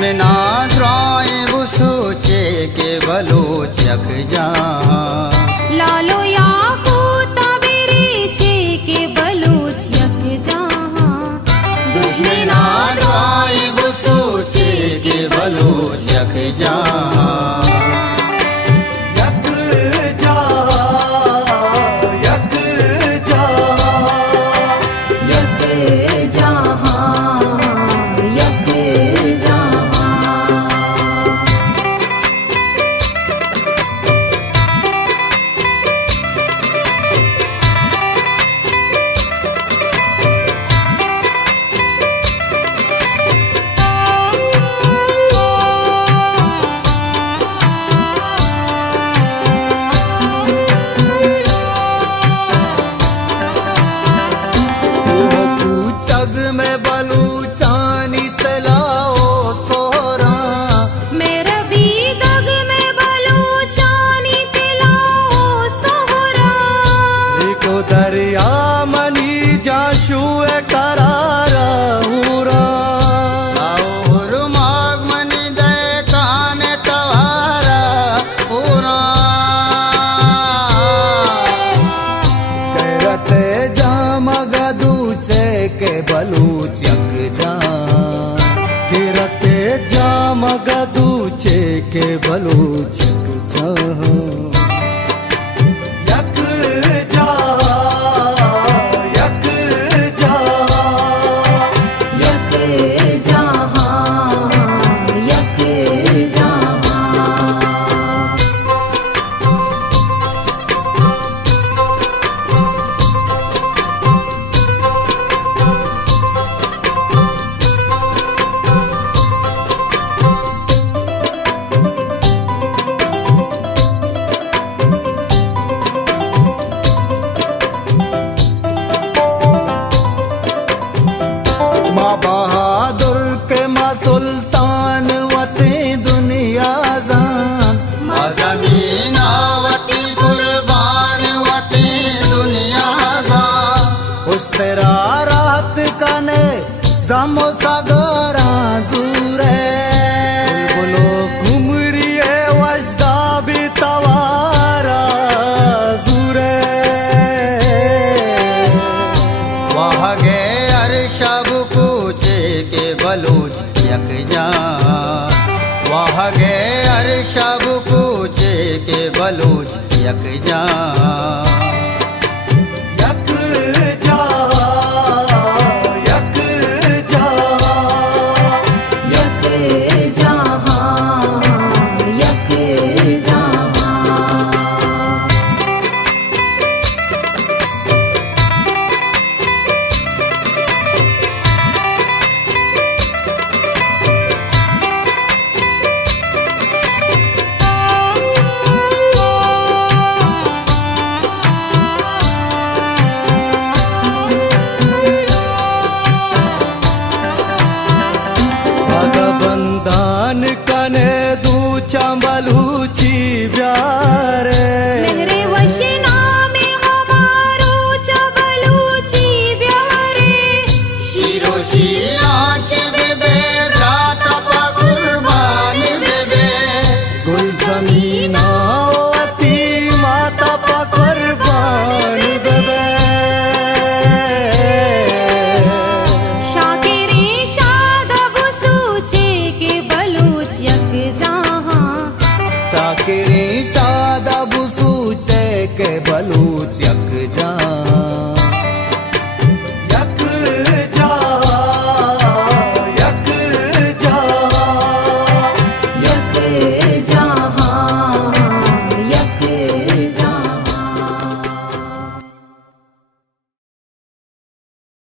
दुश्मन नाद्राए वो सोचे के बलोच यक जा लालो याकूत बिरीचे के बलूच यक जहां दुश्मन नाद्राए वो सोचे के बलोच यक जा जग में बलूचानी तलाओ सोहरा मेरा भी दग में बलूचानी तलाओ सोहरा रिको दरिया मनी जाशु करारा हुरा और माग मनी दे काने तवारा पूरा करते जामग दूचे के बलूच यक जा गिरते जामग दूचे के बलूच यक जा यक जा यक जा यक जहां यक जहां माँ बहादुर के माँ सुल्तान वते दुनिया जान माँ ज़मीनावती कुर्बान वती दुनिया जा उस तेरा रात कने जामो सागरा जूरे बुलबुलो घुमरी है वजदा भी तवारा जूरे वह गे अरशब कूचे के बलूच यक जा वह गे अरशब कूचे के बलूच यक जा